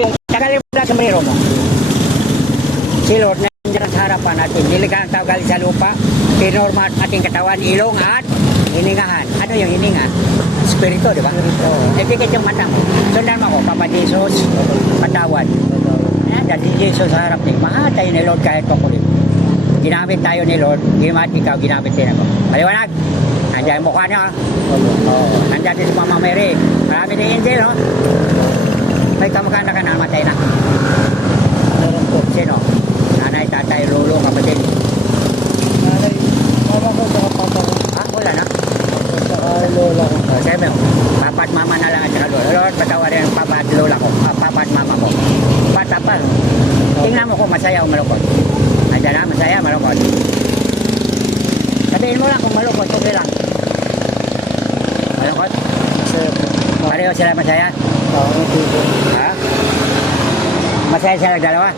ating tagalin mo na sombrero mo. Si Lord nandiyan sa harapan natin. Niligaan ang tao galing sa lupa. Pinorma at ating katawan, ilong at hiningahan. Ano yung hininga? Espiritu, di ba? Ipikit yung mata mo. Sundan mo ako, Papa Jesus, patawad. Ayan, dahil Jesus sa harap niya. Mahatay ni Lord kahit pakulit. Ginamit tayo ni Lord, gimat ikaw, ginamit din ako. Maliwanag? Nandiyan yung mukha niya. Nandiyan din si Mama Mary. Marami din angel, no? May kamukha-anak ka namatay na. Sino? Nanay, tatay, lolo, kapatid. Nanay, mama ko sa papa ko. Ah, wala na. Saka lola ko. Sabi mo, papa at mama na lang at saka lola. Lord, patawarin ang papa at lola ko. Papa at mama ko. Patapa. Tingnan mo kung masaya o malungkot. Andiyan na, masaya, malungkot. Sabihin mo lang kung malungkot, okay lang. Malungkot? Masaya po. Pareho sila masaya? Hindi. Ha? Masaya sila dalawa?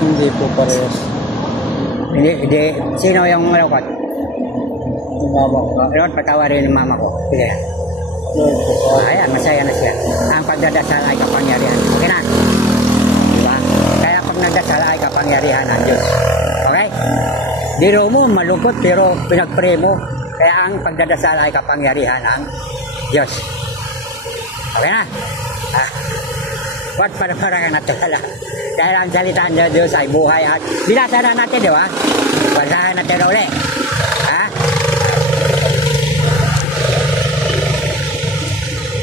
Hindi po parehas. Hindi. Sino yung malungkot? Yung mama ko. Lord, patawarin yung mama ko. Sige. Lord po. Ayan, masaya na siya. Ang pagdadasal ay kapangyarihan. Okay na? Diba? Kaya pag nagdasal ay kapangyarihan ng Diyos. Okay? Diro mo, malungkot, pero pinag-pray mo. Kaya ang pagdadasal ay kapangyarihan ng Diyos. Okay na? What para kang natulala? Dahil ang salita ng Diyos ay buhay at binasa na natin, di ba? Basahan natin ulit. Ha?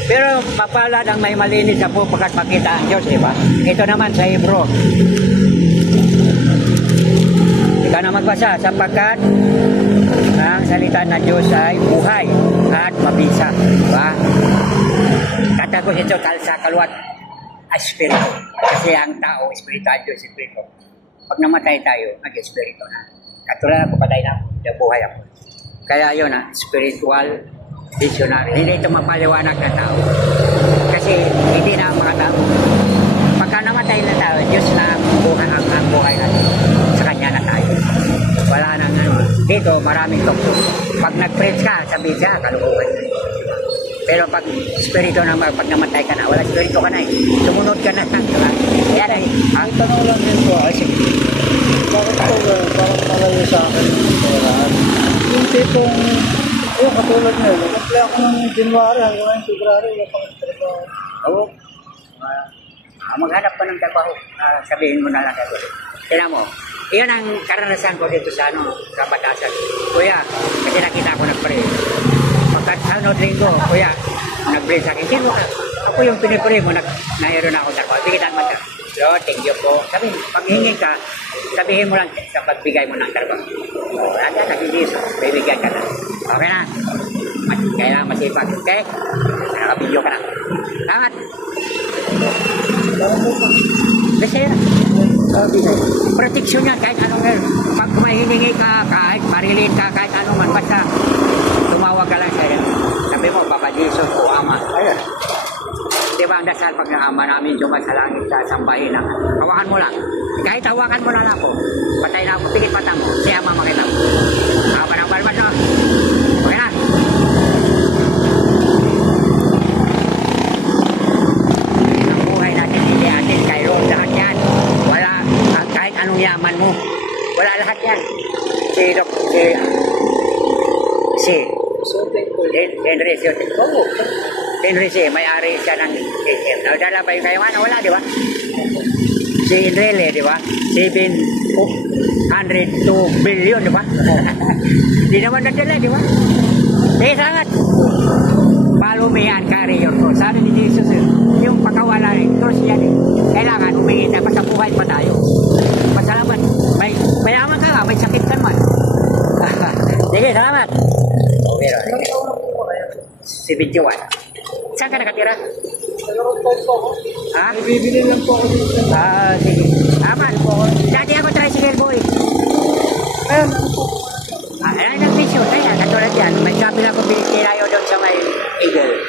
Pero mapalad ang may malinis sa pagkat makita ang Diyos, di ba? Ito naman sa Hebro. Ikaw na magbasa sapagkat ang salita ng Diyos ay buhay at mabisa. Di ba? Katagos ito sa kaluwat espiritu. Kasi ang tao, espiritu ang Diyos, espiritu. Pag namatay tayo, nag-espiritu na. Katulad ako, patay na ako, buhay ako. Kaya yun spiritual visionary. Hindi ito mapaliwanag ng tao. Kasi hindi na mga tao. Pagka namatay na tayo, Diyos na ang buhay natin. Sa Kanya na tayo. Wala nang ano. Dito, maraming tukso. Pag nag-preach ka, sabihin siya, kalukuhan. Pero pag spirito na, pag namatay ka na, wala spirito ka na eh. Sumunod ka na. Yan ay. Ang tanong lang din po, bakit po parang malayo sa akin yung perahan? Yung tipong, yung katulad nyo, nag-apply ako ng January hanggang ngayon February, wala pang trabaho. Oo. Maghanap pa ng trabaho. Sabihin mo na lang kayo. Tignan mo. Iyan ang karanasan ko dito sa sa Batasan. Kuya, kasi nakita ko nag-pray. Pagkat linggo, kuya, nag-pray sa akin. Sino ka? Ako yung pinipray mo, nahiron ako sa trabaho. Bigitan mo ka. Lord, thank you po. Sabi, pag hingi ka, sabihin mo lang sa pagbigay mo ng trabaho. Wala na, Jesus. Bibigyan ka na. Okay na? Kailangan masipag. Okay? Nakabidyo ka na. Salamat. Kasi protection yan kahit anong pag mahihingi ka, kahit marilin ka, kahit ano man, basta tumawag ka lang sa'yo. Sabi mo, Papa Jesus o Ama. Ayun. Di ba ang dasal pag Ama namin sumasalangit sa sambahin na hawakan mo lang. Kahit hawakan mo na lang ako, patay na ako, pigit mata mo, si Ama makita mo. Ako pa ng balmas, no? Okay na. Ang buhay natin, hindi atin, kay Lord lahat yan. Wala, kahit anong yaman mo, wala lahat yan. Si Enrique, may-ari siya ng ATM. Nadala pa yung kayaman? Wala, di ba? Si Enrile, di ba? 702 billion, di ba? Di naman nadala, di ba? Sige, salamat. Follow me and carry your cross. Sabi ni Jesus, yung pagkawala rin, cross yan eh. Kailangan humingi tayo, basta buhay pa tayo. Pasalamat. Mayaman ka nga, may sakit ka naman. Sige, salamat. Okay, right. 71. Saan ka nakatira? Nag-road po ako. Ha? Bibili lang po ako dito. Sige. Aman. Dati ako tricycle boy. Ayan, ano po? Ayan ang vision. Kaya, katulad yan. May sabi lang ko binitirayo doon sa may Eagle.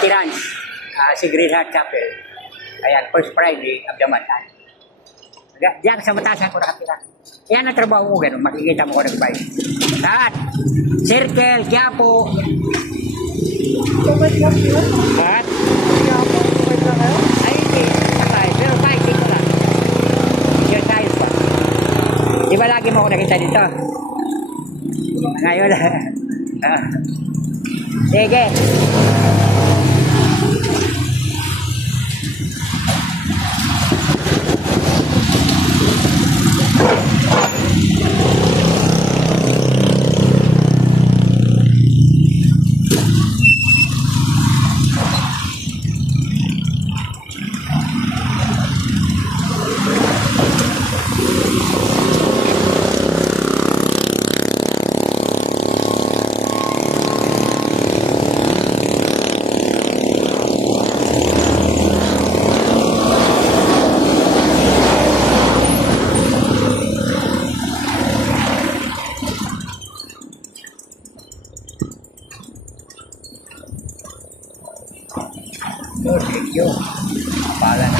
Tirans. Si Green Heart Chapel. Ayan, first Friday of the month. Diyan sa Matasan ko nakatira. Yan ang trabaho ko, gano'n. Makikita mo ko nag-fight. Lahat. Circle, Quiapo. Tumay lang yun. Lahat. Quiapo, tumay lang kayo? Ay, hindi. ba lagi mo ako nakita dito? Ngayon. Ah. Sige. Thank you. Pala na.